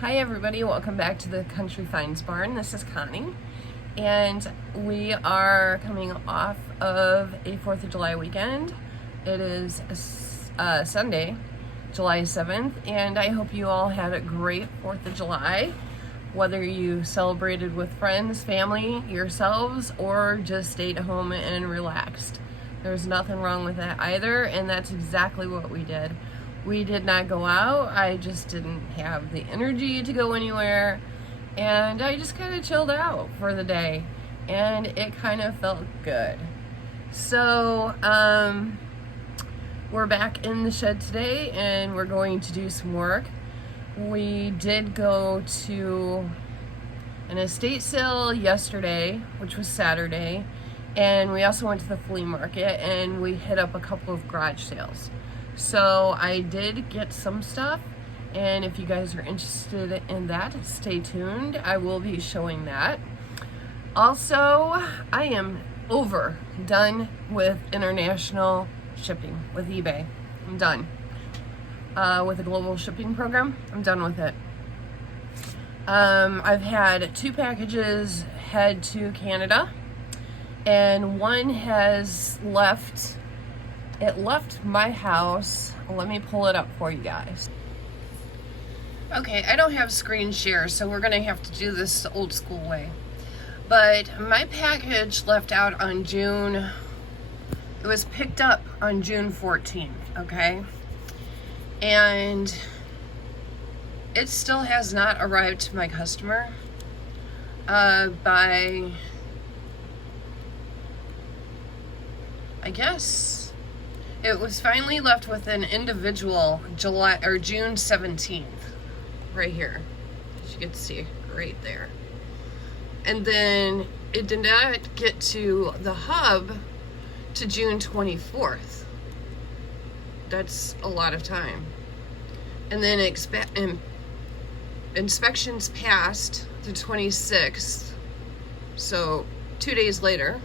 Hi everybody, welcome back to the Country Finds Barn. This is Connie, and we are coming off of a 4th of July weekend. It is Sunday, July 7th, and I hope you all had a great 4th of July, whether you celebrated with friends, family, yourselves, or just stayed home and relaxed. There's nothing wrong with that either, and that's exactly what we did. We did not go out. I just didn't have the energy to go anywhere, and I just kind of chilled out for the day, and it kind of felt good. So we're back in the shed today, and we're going to do some work. We did go to an estate sale yesterday, which was Saturday, and we also went to the flea market, and we hit up a couple of garage sales. So I did get some stuff, and if you guys are interested in that, stay tuned. I will be showing that. Also, I am done with international shipping with eBay. I'm done. With the global shipping program, I'm done with it. I've had 2 packages head to Canada, and one has left. It left my house. Let me pull it up for you guys. Okay, I don't have screen share, so we're gonna have to do this the old school way. But my package left out on it was picked up on June 14th, okay? And it still has not arrived to my customer by, I guess, it was finally left with an individual June 17th, right here. As you can see, right there. And then it did not get to the hub to June 24th. That's a lot of time. And then inspections passed the 26th, so 2 days later.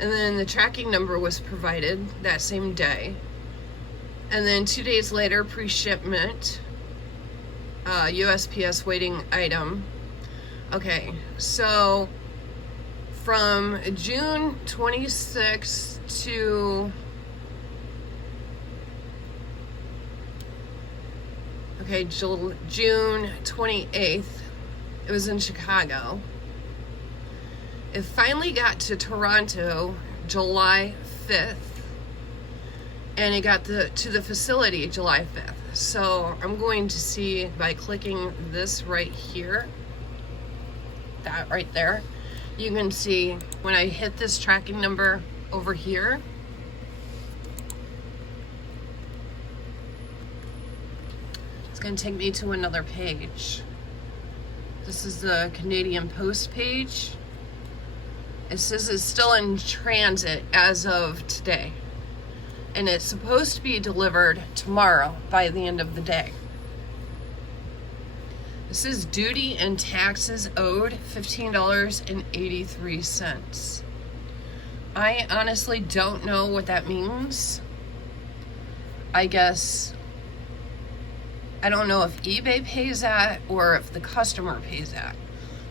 And then the tracking number was provided that same day. And then 2 days later, pre-shipment, USPS waiting item. Okay, so from June 26th to June 28th, it was in Chicago. It finally got to Toronto July 5th, and it got to the facility July 5th. So I'm going to see by clicking this right here, that right there, you can see when I hit this tracking number over here, it's going to take me to another page. This is the Canadian Post page. It says it's still in transit as of today. And it's supposed to be delivered tomorrow by the end of the day. This is duty and taxes owed, $15.83. I honestly don't know what that means. I guess, I don't know if eBay pays that or if the customer pays that.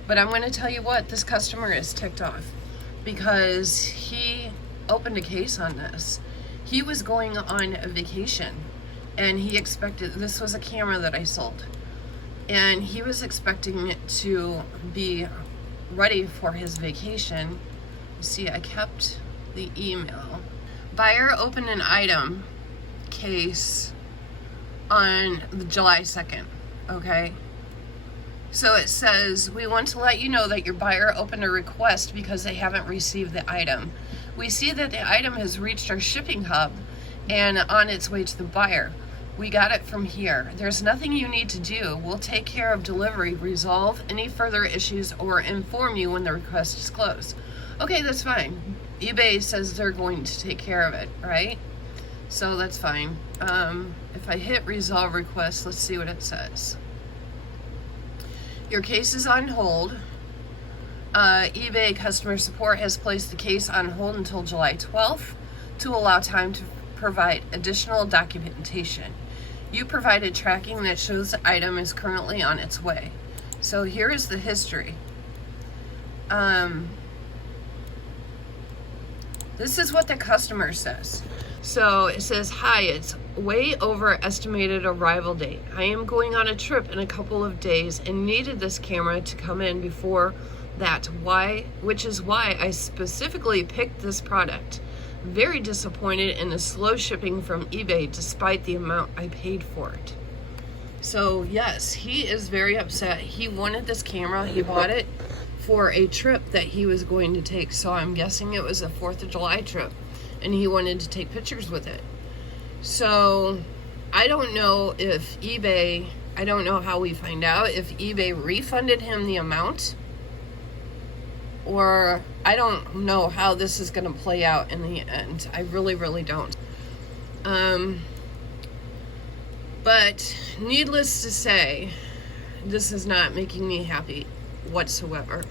But I'm going to tell you what, this customer is ticked off, because he opened a case on this. He was going on a vacation, and he expected, this was a camera that I sold, and he was expecting it to be ready for his vacation. You see, I kept the email. Buyer opened an item case on July 2nd, okay? So it says, we want to let you know that your buyer opened a request because they haven't received the item. We see that the item has reached our shipping hub and on its way to the buyer. We got it from here. There's nothing you need to do. We'll take care of delivery, resolve any further issues, or inform you when the request is closed. Okay, that's fine. eBay says they're going to take care of it, right? So that's fine. If I hit resolve request, let's see what it says. Your case is on hold. eBay customer support has placed the case on hold until July 12th to allow time to provide additional documentation. You provided tracking that shows the item is currently on its way. So here is the history. This is what the customer says. So it says, hi, it's way overestimated arrival date. I am going on a trip in a couple of days and needed this camera to come in before that. Which is why I specifically picked this product. Very disappointed in the slow shipping from eBay despite the amount I paid for it. So yes, he is very upset. He wanted this camera. He bought it for a trip that he was going to take. So I'm guessing it was a 4th of July trip and he wanted to take pictures with it. So I don't know if eBay, I don't know how we find out if eBay refunded him the amount, or I don't know how this is going to play out in the end. I really, really don't. But needless to say, this is not making me happy whatsoever.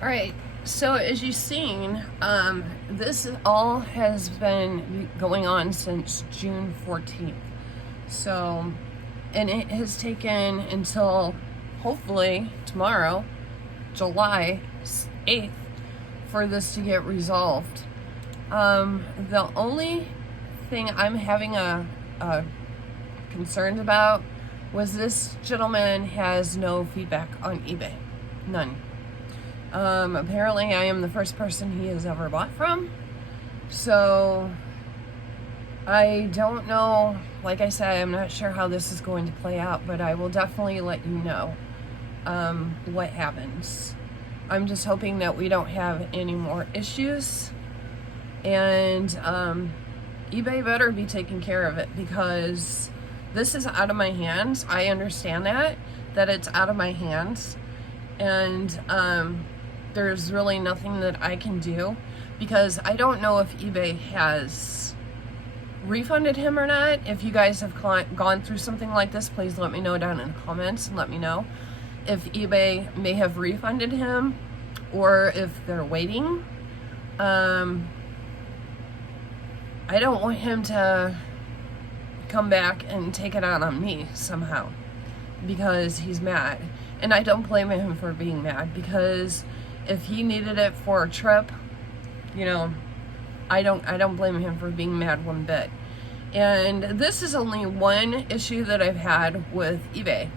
All right, so as you've seen, this all has been going on since June 14th. So, and it has taken until hopefully tomorrow, July 8th, for this to get resolved. The only thing I'm having a concerned about was this gentleman has no feedback on eBay. None. Apparently I am the first person he has ever bought from. So I don't know, like I said, I'm not sure how this is going to play out, but I will definitely let you know what happens. I'm just hoping that we don't have any more issues, and eBay better be taking care of it, because this is out of my hands. I understand that it's out of my hands, and there's really nothing that I can do, because I don't know if eBay has refunded him or not. If you guys have gone through something like this, please let me know down in the comments, and let me know if eBay may have refunded him or if they're waiting. I don't want him to come back and take it out on me somehow because he's mad. And I don't blame him for being mad, because if he needed it for a trip, you know, I don't blame him for being mad one bit. And this is only one issue that I've had with eBay.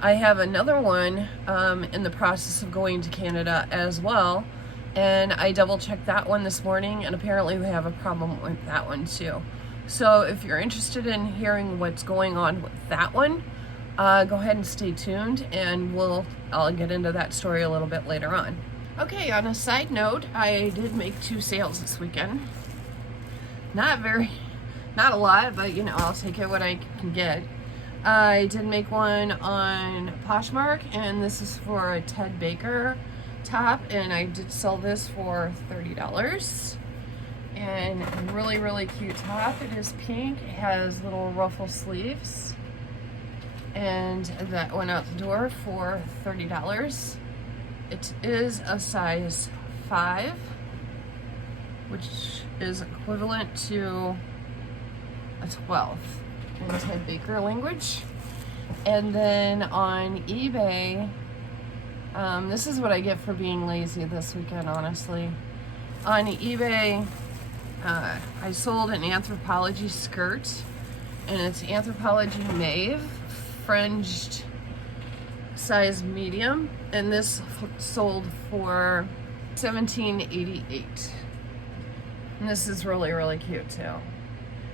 I have another one in the process of going to Canada as well, and I double checked that one this morning, and apparently we have a problem with that one too. So if you're interested in hearing what's going on with that one, go ahead and stay tuned, and I'll get into that story a little bit later on. Okay, on a side note, I did make 2 sales this weekend. Not a lot, but you know, I'll take it what I can get. I did make one on Poshmark, and this is for a Ted Baker top, and I did sell this for $30. And a really, really cute top. It is pink. It has little ruffle sleeves, and that went out the door for $30. It is a size 5, which is equivalent to a 12 in Ted Baker language. And then on eBay, this is what I get for being lazy this weekend, honestly. On eBay, I sold an Anthropologie skirt, and it's Anthropologie Mauve, fringed, size medium, and this sold for $17.88. And this is really, really cute too.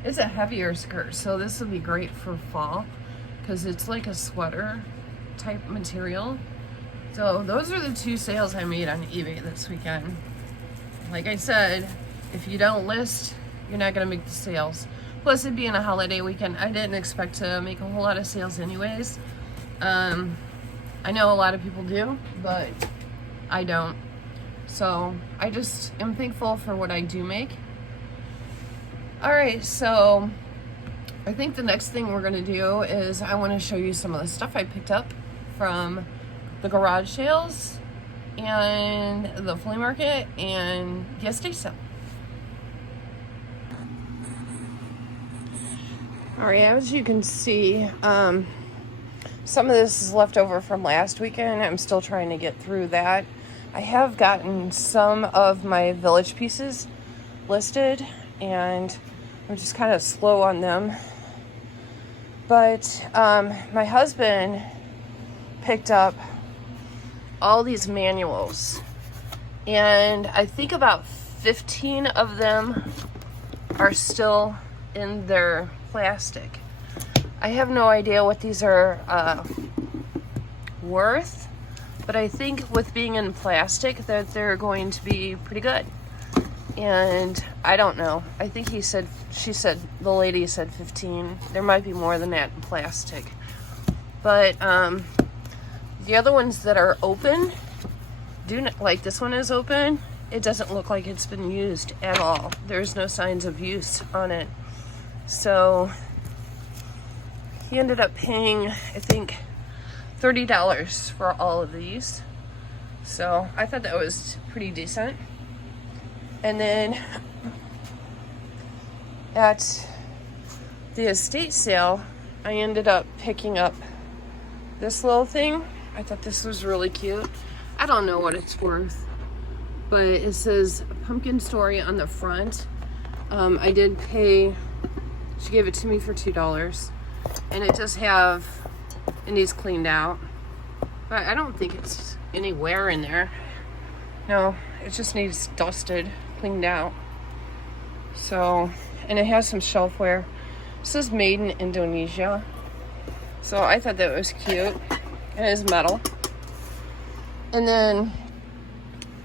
It's a heavier skirt, so this would be great for fall because it's like a sweater type material. So those are the 2 sales I made on eBay this weekend. Like I said, if you don't list, you're not gonna make the sales. Plus, it being a holiday weekend, I didn't expect to make a whole lot of sales anyways. I know a lot of people do, but I don't. So I just am thankful for what I do make. Alright, so I think the next thing we're going to do is I want to show you some of the stuff I picked up from the garage sales and the flea market and the estate sale. All right, as you can see, some of this is left over from last weekend. I'm still trying to get through that. I have gotten some of my Village pieces listed, and I'm just kind of slow on them. But my husband picked up all these manuals, and I think about 15 of them are still in their plastic. I have no idea what these are worth, but I think with being in plastic that they're going to be pretty good. And I don't know. I think the lady said 15. There might be more than that in plastic. But the other ones that are open, like this one is open, it doesn't look like it's been used at all. There's no signs of use on it. So he ended up paying, I think, $30 for all of these. So I thought that was pretty decent. And then at the estate sale, I ended up picking up this little thing. I thought this was really cute. I don't know what it's worth, but it says a pumpkin story on the front. I did pay, she gave it to me for $2, and it does have, it needs cleaned out, but I don't think it's any wear in there. No, it just needs dusted, cleaned out. So, and it has some shelfware. It says made in Indonesia. So I thought that was cute. It is metal. And then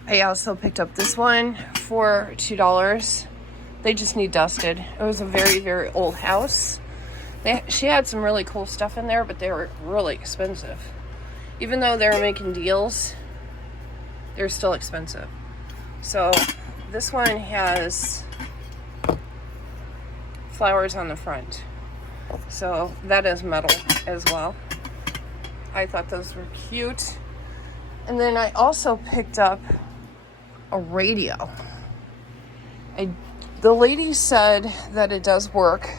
I also picked up this one for $2. They just need dusted. It was a very, very old house. She had some really cool stuff in there, but they were really expensive. Even though they were making deals, they're still expensive. So this one has flowers on the front. So that is metal as well. I thought those were cute. And then I also picked up a radio. The lady said that it does work.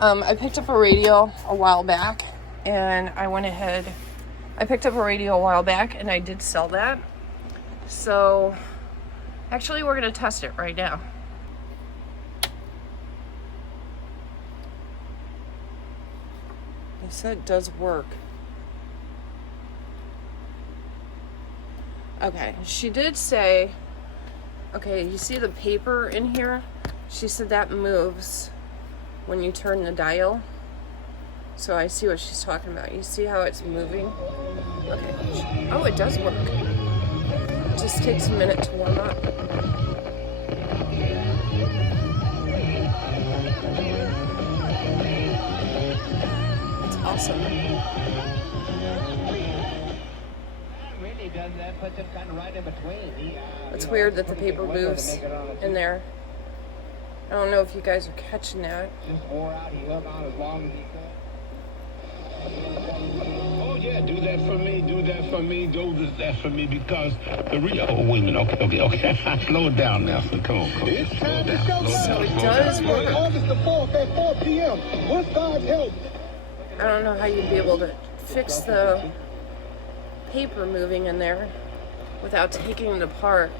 I picked up a radio a while back, and I picked up a radio a while back, and I did sell that. So actually we're going to test it right now. They said it does work. Okay, she did say, okay, you see the paper in here? She said that moves when you turn the dial. So I see what she's talking about. You see how it's moving? Okay. Oh, it does work. It just takes a minute to warm up. It's awesome. It's weird that the paper moves in there. I don't know if you guys are catching that. Oh yeah, do that for me, do that for me, do that for me, because the real. Oh wait a minute, okay. Slow it down now. Come on. It's time to show. So it does work. August the 4th at 4 p.m. With God's help. I don't know how you'd be able to fix the paper moving in there without taking it apart,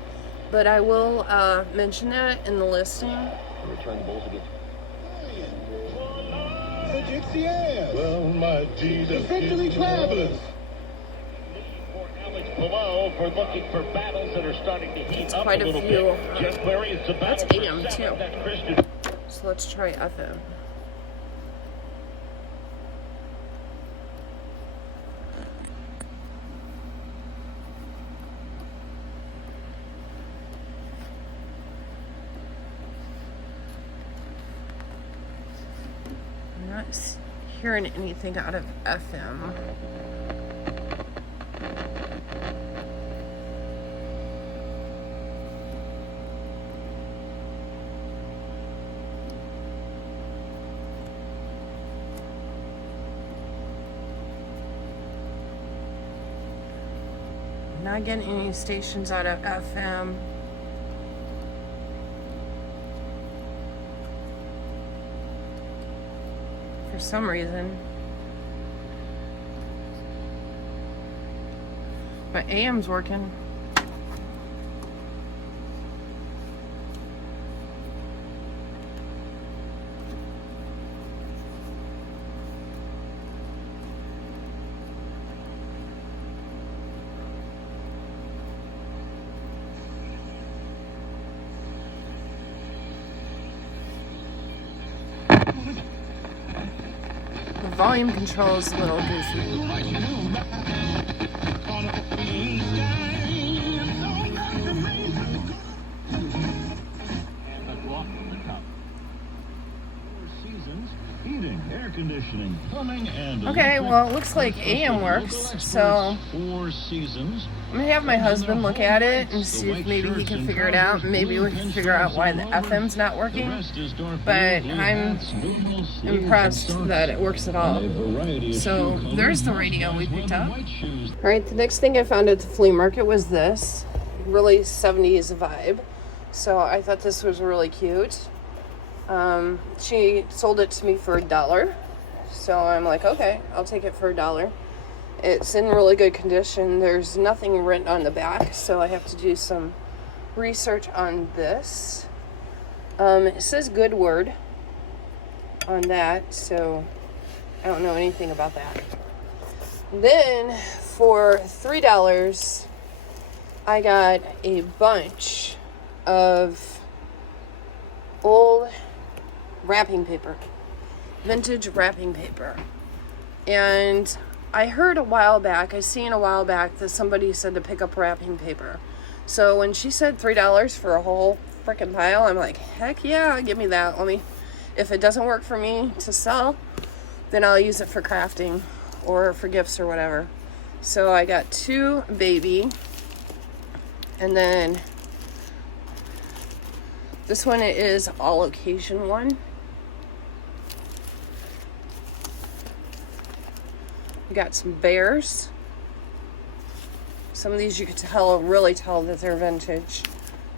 but I will mention that in the listing. Return the bolts again. Egyptians. Well, my Jesus. Essentially travelers. For Alex Below, for looking for battles that are starting to heat up a little bit. Jeff Clary is the that's battle AM for too. That Christian. So let's try FM. I'm not hearing anything out of FM. Not getting any stations out of FM. some reason. My AM's working. The volume control is a little goofy. Conditioning, plumbing, and Okay, well, it looks like AM works, so 4 seasons. I'm gonna have my husband look at it and see if maybe he can figure it out. Maybe we can figure out why the FM's not working. But I'm impressed that it works at all. So there's the radio we picked up. Alright, the next thing I found at the flea market was this. Really 70s vibe. So I thought this was really cute. She sold it to me for $1. So I'm like, okay, I'll take it for $1. It's in really good condition. There's nothing written on the back, so I have to do some research on this. It says good word on that, so I don't know anything about that. Then for $3, I got a bunch of old wrapping paper, vintage wrapping paper. And I heard a while back, I seen a while back that somebody said to pick up wrapping paper. So when she said $3 for a whole freaking pile, I'm like, heck yeah, give me that. If it doesn't work for me to sell, then I'll use it for crafting or for gifts or whatever. So I got 2 baby, and then this one is all occasion one. We got some bears. Some of these you could really tell that they're vintage.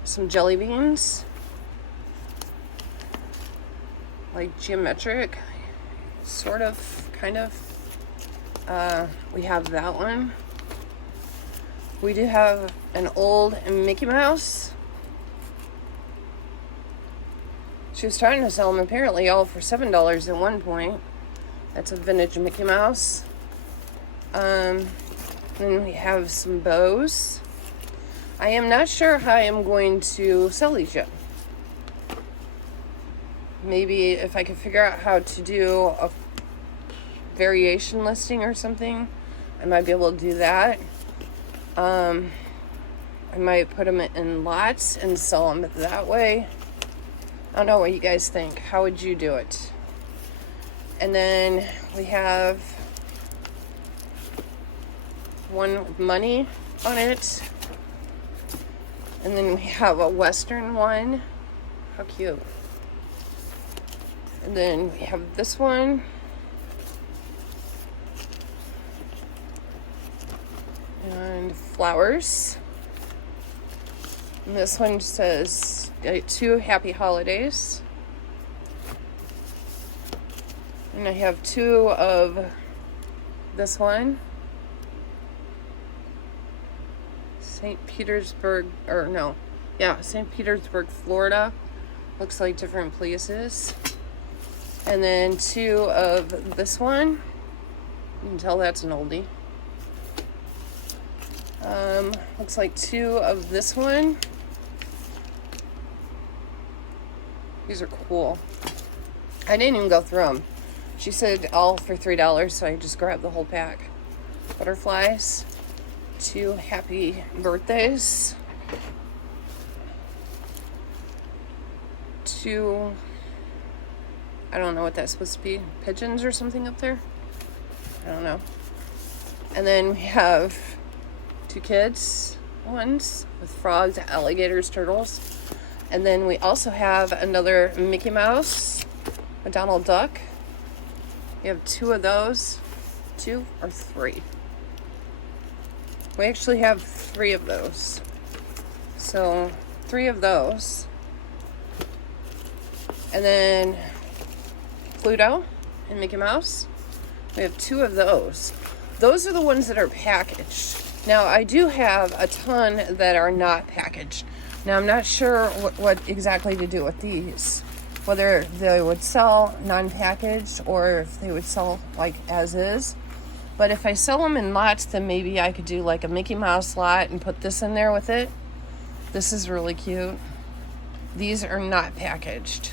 Some jelly beans. Like geometric. Sort of, kind of. We have that one. We do have an old Mickey Mouse. She was trying to sell them apparently all for $7 at one point. That's a vintage Mickey Mouse. Then we have some bows. I am not sure how I am going to sell these yet. Maybe if I could figure out how to do a variation listing or something, I might be able to do that. I might put them in lots and sell them that way. I don't know what you guys think. How would you do it? And then we have one with money on it. And then we have a Western one. How cute. And then we have this one. And flowers. And this one says 2 happy holidays. And I have 2 of this one. St. Petersburg, St. Petersburg, Florida. Looks like different places. And then 2 of this one. You can tell that's an oldie. Looks like 2 of this one. These are cool. I didn't even go through them. She said all for $3, so I just grabbed the whole pack. Butterflies. 2 happy birthdays. 2, I don't know what that's supposed to be. Pigeons or something up there? I don't know. And then we have 2 kids ones with frogs, alligators, turtles. And then we also have another Mickey Mouse, a Donald Duck. We have 2 of those. 2 or 3. We actually have 3 of those. So 3 of those. And then Pluto. and Mickey Mouse. We have 2 of those. Those are the ones that are packaged. Now, I do have a ton that are not packaged. Now, I'm not sure what exactly to do with these. Whether they would sell non-packaged or if they would sell like as is. But if I sell them in lots, then maybe I could do like a Mickey Mouse lot and put this in there with it. This is really cute. These are not packaged.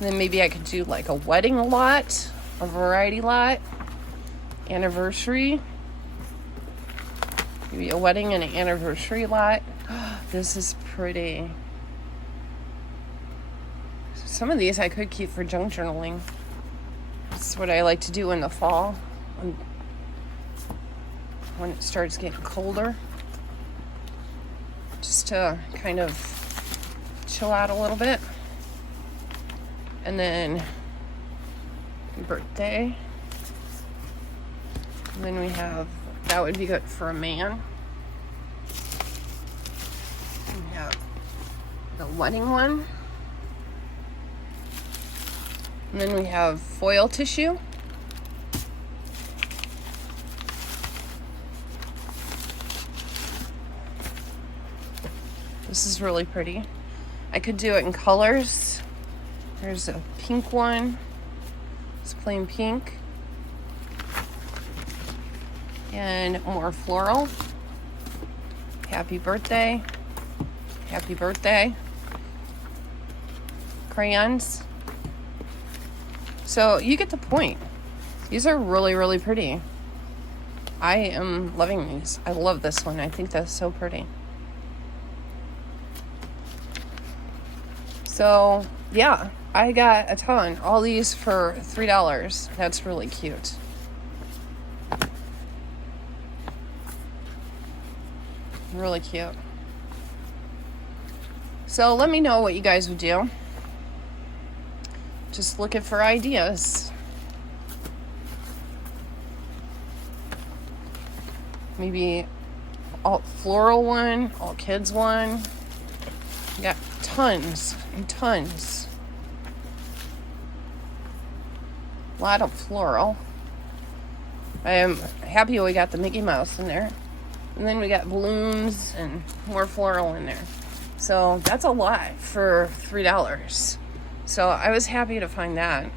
Then maybe I could do like a wedding lot, a variety lot, anniversary. Maybe a wedding and an anniversary lot. This is pretty. Some of these I could keep for junk journaling. This is what I like to do in the fall when it starts getting colder. Just to kind of chill out a little bit. And then birthday. And then we have, that would be good for a man. We have the wedding one. And then we have foil tissue. This is really pretty. I could do it in colors. There's a pink one. It's plain pink. And more floral. Happy birthday. Happy birthday. Crayons. So you get the point. These are really, really pretty. I am loving these. I love this one. I think that's so pretty. So, yeah, I got a ton. All these for $3. That's really cute. Really cute. So let me know what you guys would do. Just looking for ideas. Maybe all floral one, all kids one. We got tons and tons. A lot of floral. I am happy we got the Mickey Mouse in there. And then we got balloons and more floral in there. So that's a lot for $3. So I was happy to find that.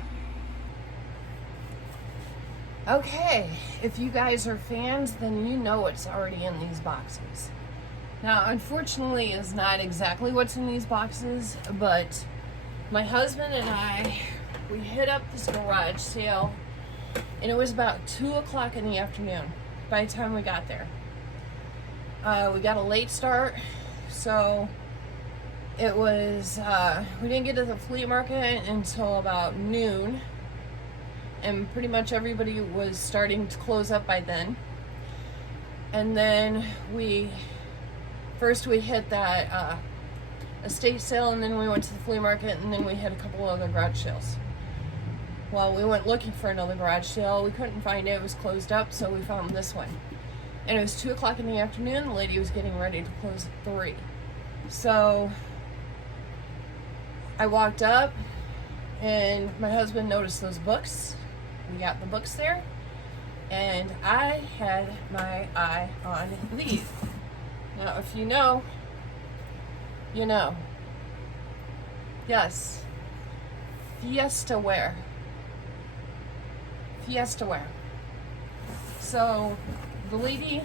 Okay, if you guys are fans, then you know what's already in these boxes. Now, unfortunately, it's not exactly what's in these boxes, but my husband and I, we hit up this garage sale, and it was about 2 o'clock in the afternoon by the time we got there. We got a late start, so it was, we didn't get to the flea market until about noon, and pretty much everybody was starting to close up by then. And then first we hit that estate sale, and then we went to the flea market, and then we hit a couple other garage sales. Well, we went looking for another garage sale. We couldn't find it. It was closed up, so we found this one. And it was 2 o'clock in the afternoon. The lady was getting ready to close at 3. So I walked up, and my husband noticed those books. We got the books there, and I had my eye on these. Now, if you know, you know. Yes. Fiesta Wear. Fiesta Wear. So, the lady,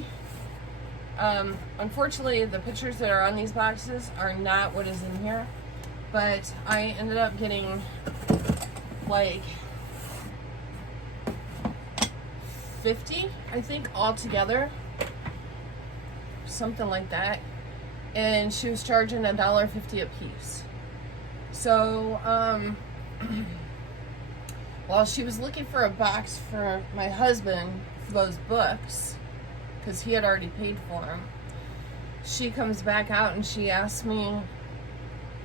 unfortunately, the pictures that are on these boxes are not what is in here, but I ended up getting, like, 50, I think, altogether. Something like that. And she was charging $1.50 a piece. So, while she was looking for a box for my husband for those books, because he had already paid for them, she comes back out and she asks me,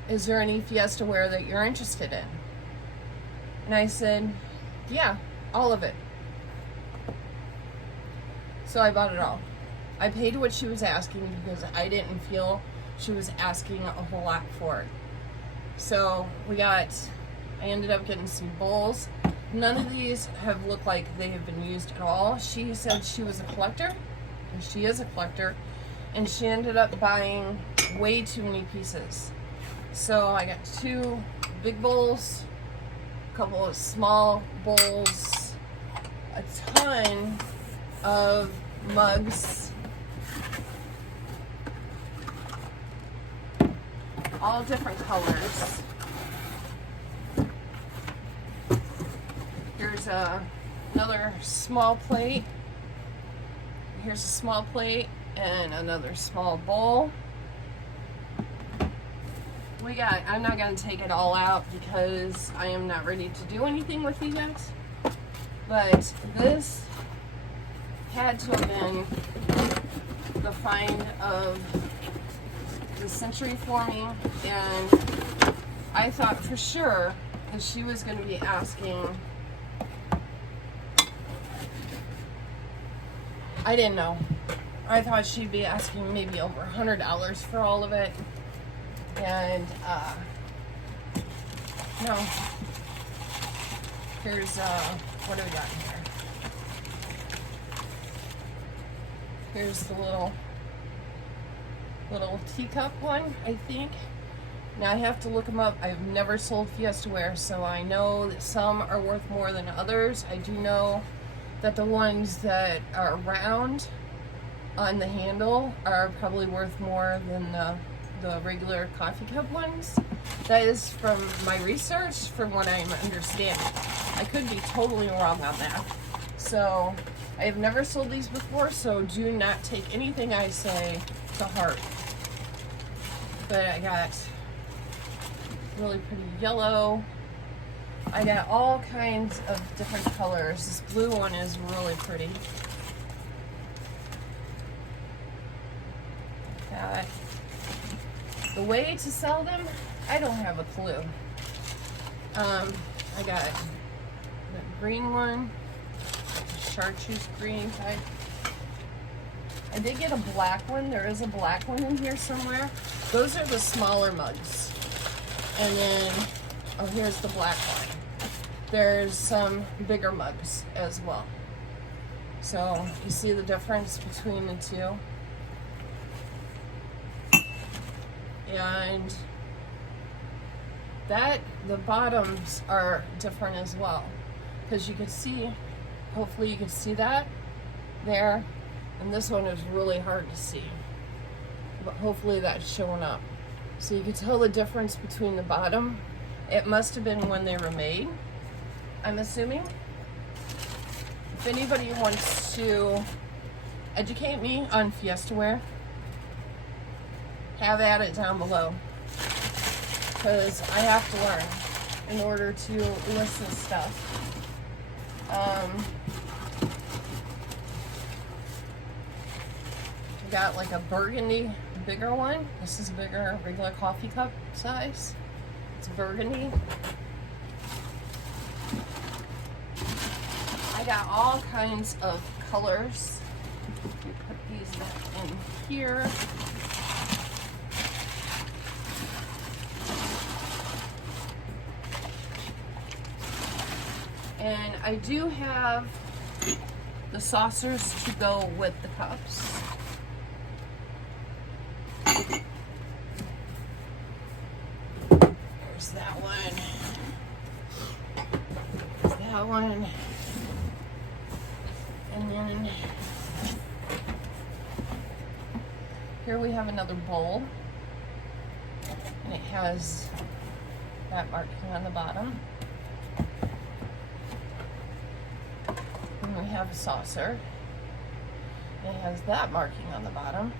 is there any Fiesta Wear that you're interested in? And I said, yeah, all of it. So I bought it all. I paid what she was asking because I didn't feel she was asking a whole lot for it. So we got I ended up getting some bowls. None of these have looked like they have been used at all. She said she was a collector, and she is a collector, and she ended up buying way too many pieces. So I got 2 big bowls, a couple of small bowls, a ton of mugs, all different colors. Here's another small plate. Here's a small plate and another small bowl. I'm not going to take it all out because I am not ready to do anything with these yet. But this had to have been the find of the century for me. And I thought for sure that she was going to be asking. I didn't know. I thought she'd be asking maybe over $100 for all of it. And, no. Here's, what do we got here? Here's the little teacup one, I think. Now I have to look them up. I've never sold Fiesta ware, so I know that some are worth more than others. I do know that the ones that are round on the handle are probably worth more than the regular coffee cup ones. That is from my research, from what I'm understanding. I could be totally wrong on that. So I have never sold these before, so do not take anything I say to heart. But I got really pretty yellow. I got all kinds of different colors. This blue one is really pretty. Got the way to sell them, I don't have a clue. I got the green one, chartreuse green type. I did get a black one. There is a black one in here somewhere. Those are the smaller mugs. And then, oh, here's the black one. There's some bigger mugs as well. So you see the difference between the two. And the bottoms are different as well, because you can see, hopefully you can see that there, and this one is really hard to see, but hopefully that's showing up. So you can tell the difference between the bottom. It must have been when they were made, I'm assuming. If anybody wants to educate me on Fiesta ware, have at it down below, because I have to learn in order to list this stuff. Got like a burgundy bigger one. This is a bigger regular coffee cup size. It's burgundy. I got all kinds of colors. You put these in here. And I do have the saucers to go with the cups. There's that one. There's that one. And then here we have another bowl. And it has that marking on the bottom. We have a saucer. It has that marking on the bottom.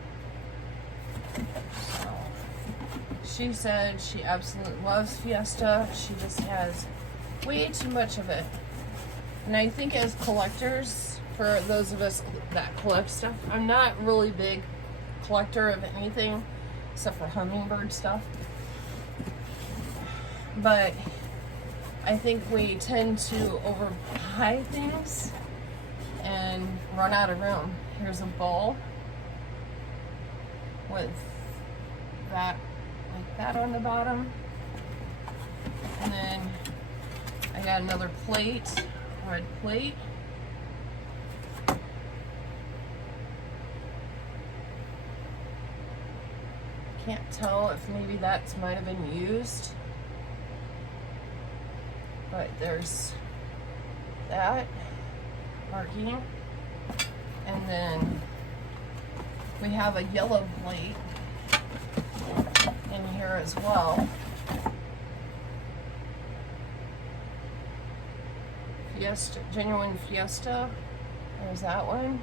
So she said she absolutely loves Fiesta. She just has way too much of it. And I think as collectors, for those of us that collect stuff, I'm not really big collector of anything except for hummingbird stuff. But I think we tend to overbuy things and run out of room. Here's a bowl with that, like that on the bottom. And then I got another plate, red plate. Can't tell if maybe that might have been used, but there's that marking. And then we have a yellow plate in here as well. Fiesta, genuine Fiesta. There's that one.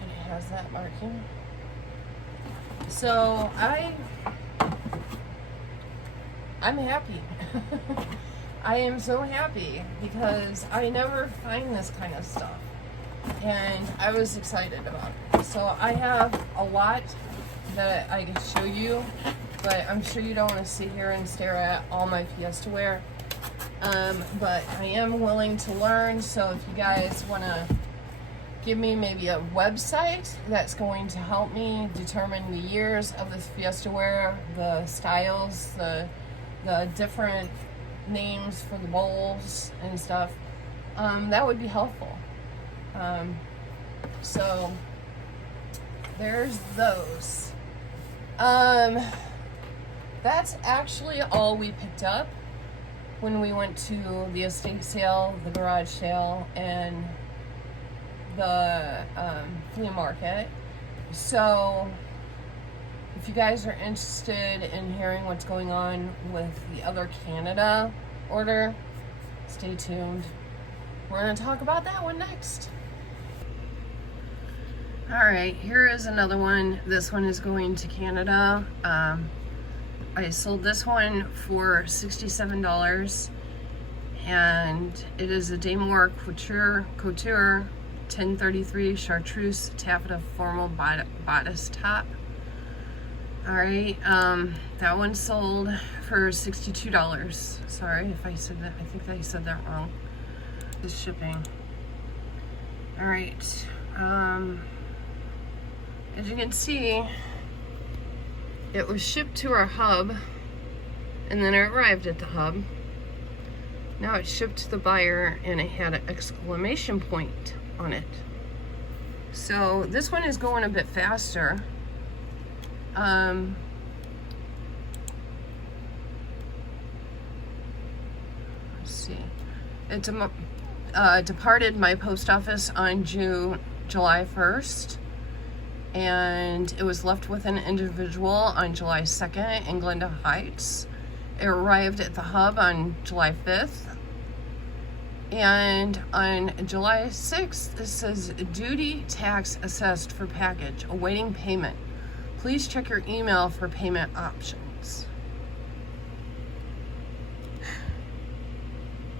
And it has that marking. So I'm happy. I am so happy because I never find this kind of stuff. And I was excited about it. So I have a lot that I can show you, but I'm sure you don't want to sit here and stare at all my Fiesta ware. But I am willing to learn, so if you guys want to give me maybe a website that's going to help me determine the years of this Fiesta ware, the styles, the different names for the bowls and stuff, that would be helpful. So there's those. That's actually all we picked up when we went to the estate sale, the garage sale, and the flea market. So if you guys are interested in hearing what's going on with the other Canada order, stay tuned. We're going to talk about that one next. Alright, here is another one. This one is going to Canada. I sold this one for $67, and it is a Damour Couture 1033 Chartreuse Taffeta Formal Bodice Top. Alright, that one sold for $62. Sorry if I said that. I think I said that wrong. The shipping. Alright, as you can see, it was shipped to our hub, and then it arrived at the hub. Now it's shipped to the buyer, and it had an exclamation point on it. So this one is going a bit faster. Let's see. It departed my post office on July 1st. And it was left with an individual on July 2nd in Glendale Heights. It arrived at the hub on July 5th. And on July 6th, it says, duty tax assessed for package, awaiting payment. Please check your email for payment options.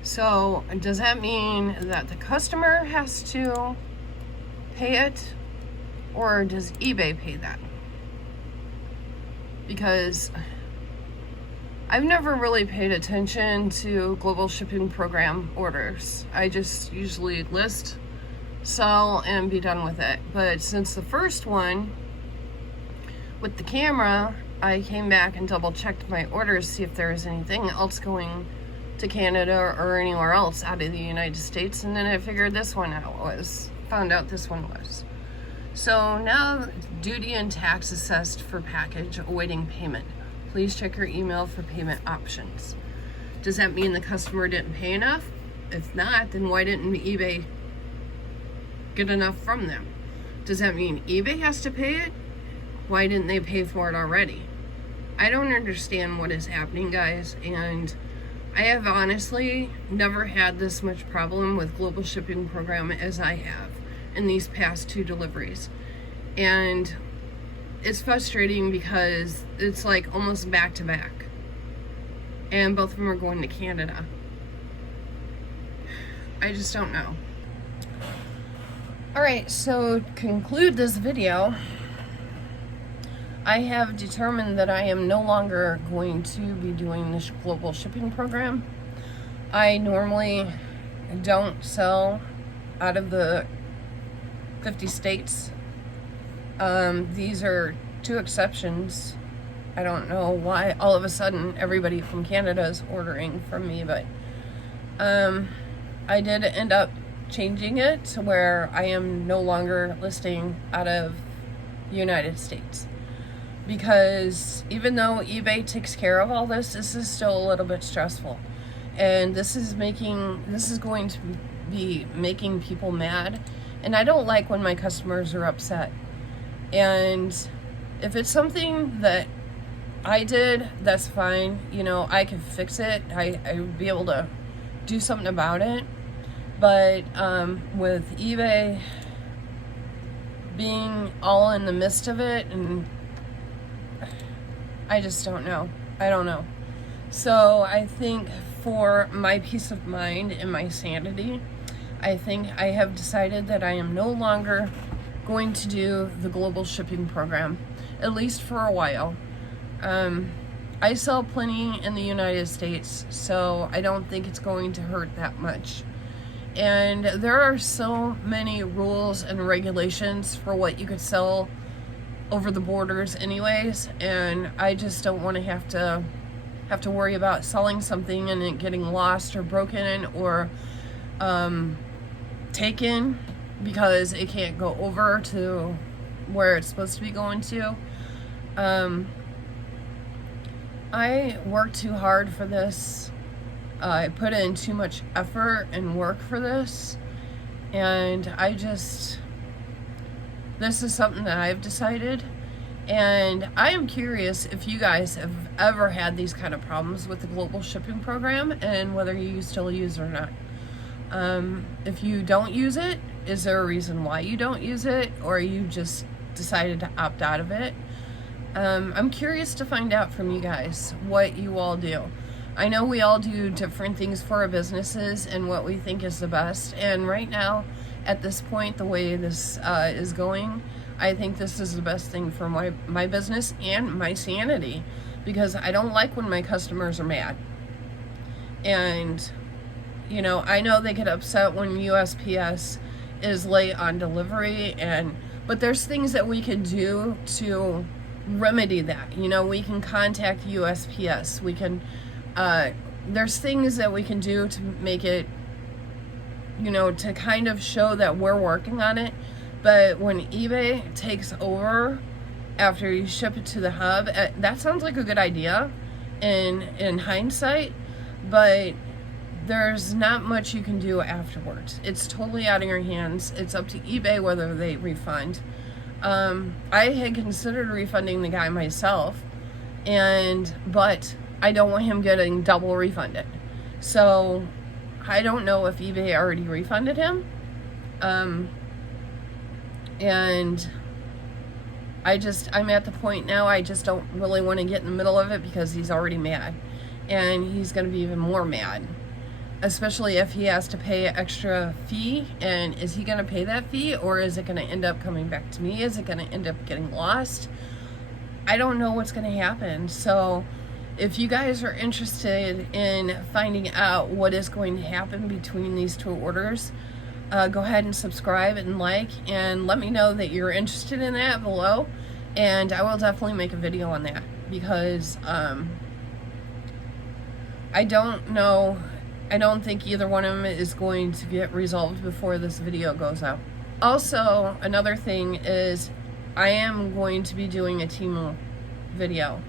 So, does that mean that the customer has to pay it? Or does eBay pay that? Because I've never really paid attention to global shipping program orders. I just usually list, sell, and be done with it. But since the first one with the camera, I came back and double checked my orders to see if there was anything else going to Canada or anywhere else out of the United States, and then I figured this one out found out this one was. So now, duty and tax assessed for package, awaiting payment. Please check your email for payment options. Does that mean the customer didn't pay enough? If not, then why didn't eBay get enough from them? Does that mean eBay has to pay it? Why didn't they pay for it already? I don't understand what is happening, guys, and I have honestly never had this much problem with global shipping program as I have in these past 2 deliveries. And it's frustrating because it's like almost back to back, and both of them are going to Canada. I just don't know. Alright, so to conclude this video, I have determined that I am no longer going to be doing this global shipping program. I normally don't sell out of the 50 states. These are 2 exceptions. I don't know why all of a sudden everybody from Canada is ordering from me, but I did end up changing it to where I am no longer listing out of the United States. Because even though eBay takes care of all this is still a little bit stressful. And this is going to be making people mad. And I don't like when my customers are upset. And if it's something that I did, that's fine. You know, I could fix it. I would be able to do something about it. But with eBay being all in the midst of it, and I just don't know. I don't know. So I think for my peace of mind and my sanity, I think I have decided that I am no longer going to do the global shipping program, at least for a while. I sell plenty in the United States, so I don't think it's going to hurt that much. And there are so many rules and regulations for what you could sell over the borders anyways, and I just don't want to have to worry about selling something and it getting lost or broken or taken because it can't go over to where it's supposed to be going to. I worked too hard for this. I put in too much effort and work for this, and this is something that I've decided, and I am curious if you guys have ever had these kind of problems with the global shipping program and whether you still use it or not. If you don't use it, is there a reason why you don't use it, or you just decided to opt out of it? I'm curious to find out from you guys what you all do. I know we all do different things for our businesses and what we think is the best. And right now, at this point, the way this is going, I think this is the best thing for my business and my sanity, because I don't like when my customers are mad. And, you know, I know they get upset when USPS is late on delivery, but there's things that we can do to remedy that. You know, we can contact USPS. We can, there's things that we can do to make it, you know, to kind of show that we're working on it. But when eBay takes over after you ship it to the hub, that sounds like a good idea in hindsight, but there's not much you can do afterwards. It's totally out of your hands. It's up to eBay whether they refund. I had considered refunding the guy myself, but I don't want him getting double refunded. So I don't know if eBay already refunded him. And I'm at the point now, I just don't really want to get in the middle of it because he's already mad. And he's going to be even more mad, especially if he has to pay an extra fee. And is he going to pay that fee, or is it going to end up coming back to me? Is it going to end up getting lost? I don't know what's going to happen. So if you guys are interested in finding out what is going to happen between these two orders, go ahead and subscribe and like, and let me know that you're interested in that below, and I will definitely make a video on that, because I don't know. I don't think either one of them is going to get resolved before this video goes out. Also, another thing is I am going to be doing a Temu video.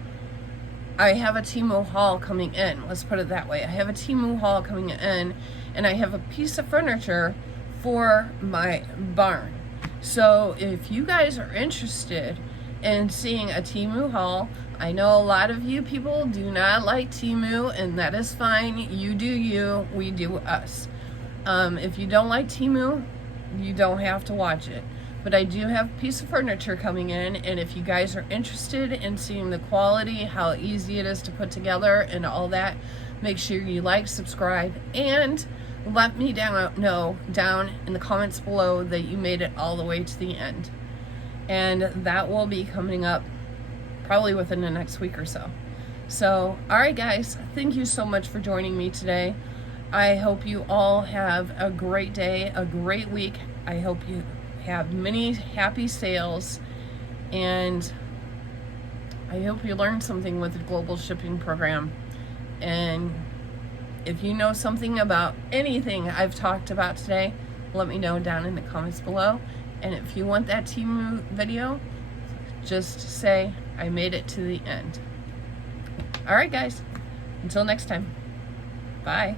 I have a Temu haul coming in. Let's put it that way. I have a Temu haul coming in, and I have a piece of furniture for my barn. So if you guys are interested in seeing a Temu haul, I know a lot of you people do not like Temu, and that is fine. You do you, we do us. If you don't like Temu, you don't have to watch it. But I do have a piece of furniture coming in, and if you guys are interested in seeing the quality, how easy it is to put together and all that, make sure you like, subscribe, and let me know down in the comments below that you made it all the way to the end. And that will be coming up probably within the next week or so. So, alright guys, thank you so much for joining me today. I hope you all have a great day, a great week. I hope you have many happy sales, and I hope you learned something with the global shipping program. And If you know something about anything I've talked about today, let me know down in the comments below. And if you want that Temu video, just say I made it to the end. Alright guys, until next time, bye.